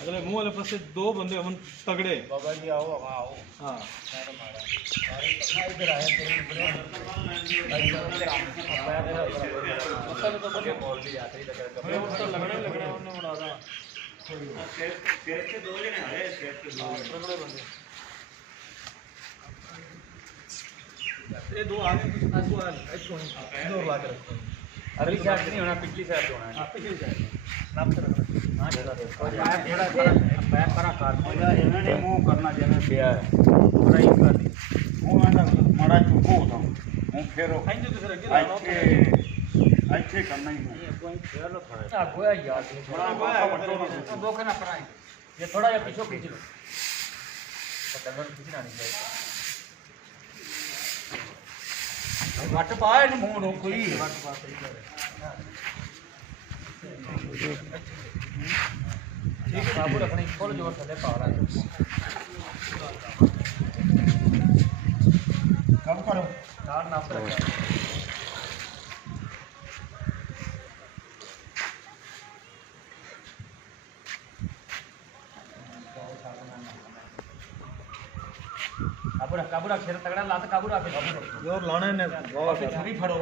अगले मुंह वाले पास से दो बंदे हम तगड़े बाबा जी आओ आओ हाँ इधर आए ये दो आगे दो बात रखो अगली साइड नहीं होना पिछली साइड होना है पिछली साइड नाप कर हां थोड़ा पैर पर कर इन्होंने मुंह करना जिਵੇਂ ਪਿਆ ਹੈ ਥੋੜਾ ਹੀ ਕਰ ਮੂੰਹ ਆਂਦਾ ਮਾੜਾ ਚੁੱਕੋ ਤਾਂ ਮੂੰਹ ਫੇਰੋ खाएंगे दूसरे के ਇੱਥੇ ਕਰਨਾ ਹੀ ਹੈ ਕੋਈ ਫੇਰ ਲੋ ਥੋੜਾ ਗੋਇਆ ਯਾਰ ਥੋੜਾ ਬੋਕੇ ਨਾ ਕਰਾਏ ये थोड़ा या पीछे खींच लो पकड़ खींचना नहीं चाहिए वट पाए न मुंह नो कोई वट पा सही कर ठीक है बाबू रखनी फुल जोर थले पा रहा है कम करो चार नाप रखा काबू रख तगड़ा लात काबू रख जोर लाने ने बहुत छुरी फड़ो